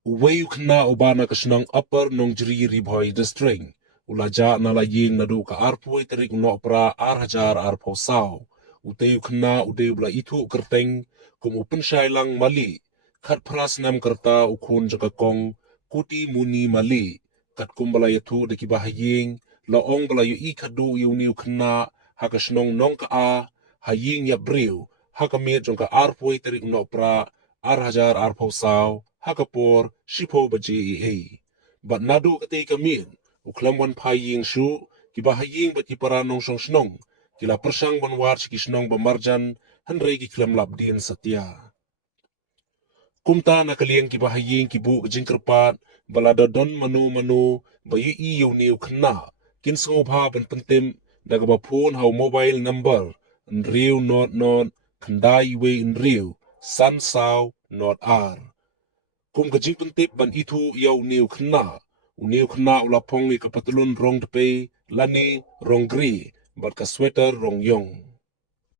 Uwei Khynnah ubana ka Shnong upper Nongjri ribhoi district. Ulaja na la Ïing Naduh ka arpoi Tarik pra hajar arpo sao. Uteu Khynnah udeu bla itu kerteng kum upun lang mali. Kat pras nam kerta ukun jaka kong kuti muni mali. Kat kumbala yatu de kibah Ïing laong bala yu kadu niu Khynnah haka Shnong nong ka ha Ïing yap briu haka Miet jong ka arpoi Tarik pra hajar arpo sao. Hakapor shipo baji but Naduh kate Miet Khlem Wanphai Ïing shu kibah Ïing bat kipara nong Shnong kila persang banwar ki Shnong bamarjan hanrei ki Khlem labdin satya kumta na kaliang kibah Ïing kibu jingkerpat balada don manu bayu niu Khynnah kin sngobha ban pentim daga bapun hau mobile number nriu not khandai we nriu san sao not ar kum kajing pentip ban itu niu Khynnah niu Khynnah ulapong kapatulun rong tepe lani rong gri bat ka sweater rong yong